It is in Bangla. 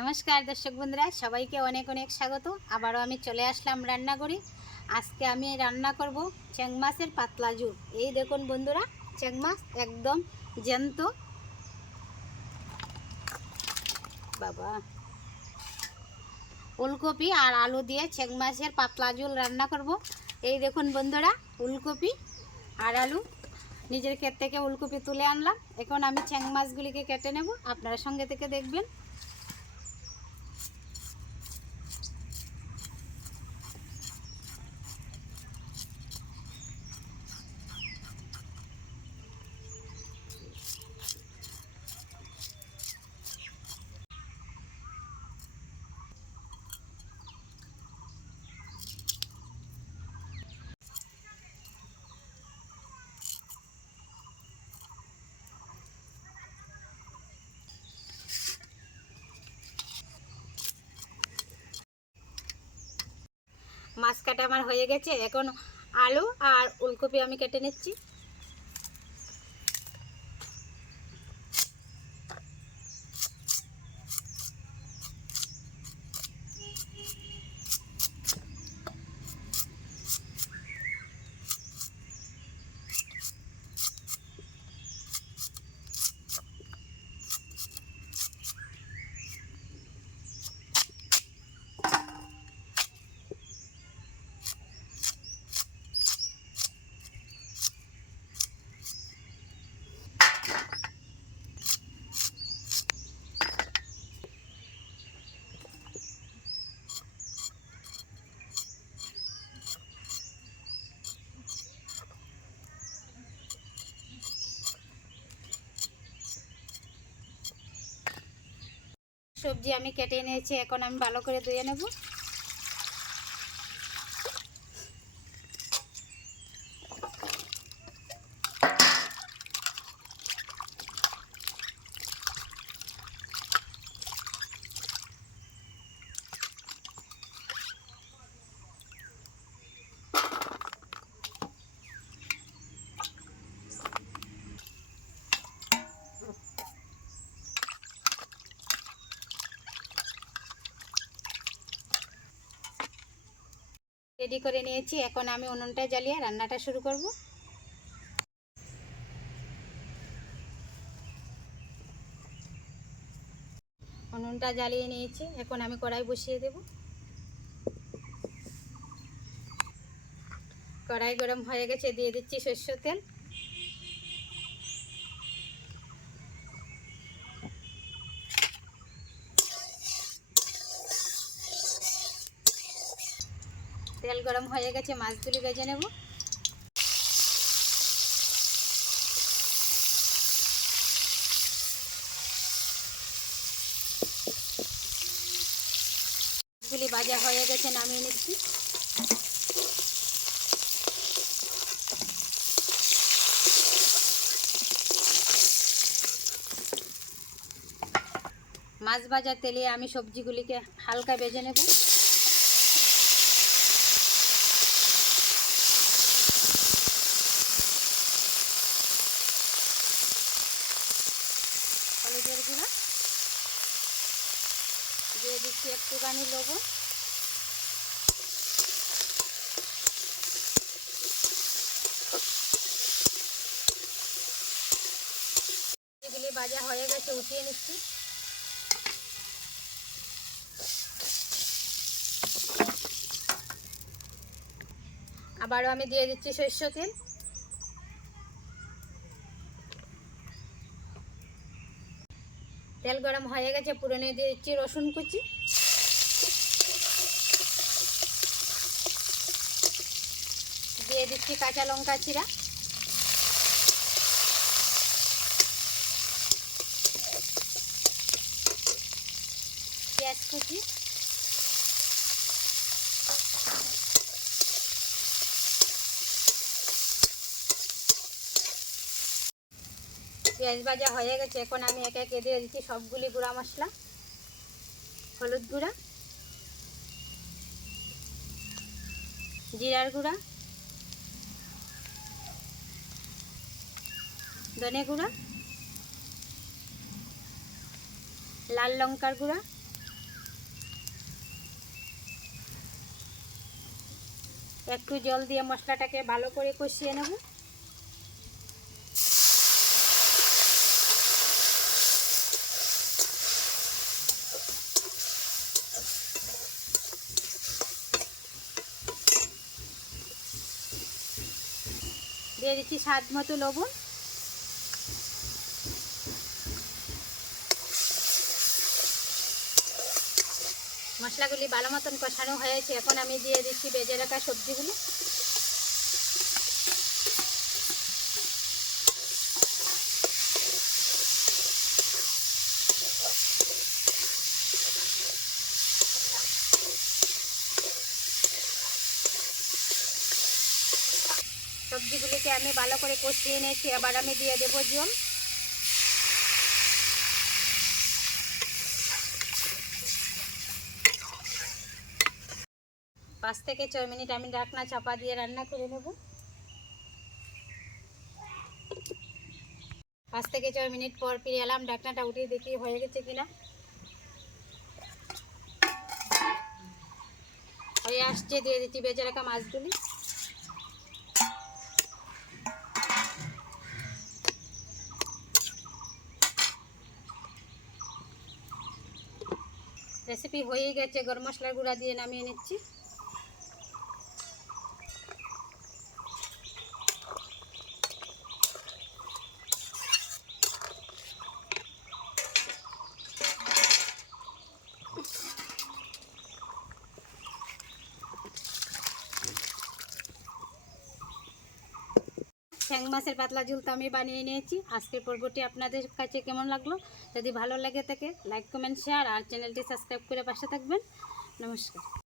নমস্কার দর্শক বন্ধুরা, সবাইকে অনেক অনেক স্বাগত। আবারও আমি চলে আসলাম রান্না করি আজকে আমি রান্না করব চ্যাং মাছের পাতলা ঝুল। এই দেখুন বন্ধুরা চ্যাং মাছ একদম জ্যান্ত। বাবা ফুলকপি আর আলু দিয়ে চেং মাছের পাতলা ঝুল রান্না করব। এই দেখুন বন্ধুরা ফুলকপি আর আলু। নিজের ক্ষেত থেকে ফুলকপি তুলে আনলাম। এখন আমি চেং মাছগুলিকে কেটে নেব। আপনারা সঙ্গে থেকে দেখবেন। মাছ কাটা আমার হয়ে গেছে। এখন আলু আর ওলকপি আমি কেটে নিচ্ছি। সবজি আমি কেটে নিয়েছি এখন আমি ভালো করে ধুয়ে নেব। রেডি করে নিয়েছি। এখন আমি উনুনটা জ্বালিয়ে রান্নাটা শুরু করব। উনুনটা জ্বালিয়ে নিয়েছি। এখন আমি কড়াই বসিয়ে দেব। কড়াই গরম হয়ে গেছে, দিয়ে দিচ্ছি সর্ষের তেল। গরম হয়ে গেছে, মাছগুলি ভেজে নেব। মাছগুলি ভাজা হয়ে গেছে, নামিয়ে নিচ্ছি। মাছ ভাজার তেলে আমি সবজিগুলিকে হালকা ভেজে নেব হলুদের গুঁড়া দিয়ে দিচ্ছি একটুখানি লবণ। এগুলি ভাজা হয়ে গেছে, উঠিয়ে নিচ্ছি। আবারও আমি দিয়ে দিচ্ছি সর্ষে তেল। তেল গরম হয়ে গেছে পুরনে দিয়ে দিচ্ছি রসুন কুচি। দিয়ে দিচ্ছি কাঁচা লঙ্কা চিরা পেঁয়াজ কুচি। পেঁয়াজ ভাজা হয়ে গেছে, এখন আমি একে একে দিয়ে দিচ্ছি সবগুলি গুঁড়া মশলা, হলুদ গুঁড়া, জিরার গুঁড়া, ধনে গুঁড়া, লাল লঙ্কার গুঁড়া, একটু জল দিয়ে মশলাটাকে ভালো করে কষিয়ে নেব। দিয়ে দিচ্ছি স্বাদ মতো লবণ? মশলাগুলি ভালো মতন কষানো হয়েছে, এখন আমি দিয়ে দিচ্ছি বেজে রাখা সবজিগুলো। সবজিগুলিকে আমি ভালো করে কষিয়ে নিয়েছি, এবার আমি দিয়ে দেবো জল পাঁচ থেকে ছয় মিনিট আমি ঢাকনা চাপা দিয়ে রান্না করে নেব। পাঁচ থেকে ছয় মিনিট পর ফিরে এলাম, ঢাকনাটা উঠিয়ে দেখি হয়ে গেছে কিনা। হয়ে আসছে, দিয়ে দিচ্ছি বেজে রাখা মাছগুলি। রেসিপি হয়ে গেছে গরম মশলার গুঁড়া দিয়ে নামিয়ে নিচ্ছি। ছ্যাং মাছের পাতলা ঝুল তো আমি বানিয়ে নিয়েছি। আজকের পর্বটি আপনাদের কাছে কেমন লাগল? যদি ভালো লাগে থাকে লাইক কমেন্ট শেয়ার আর চ্যানেলটি সাবস্ক্রাইব করে পাশে থাকবেন। নমস্কার।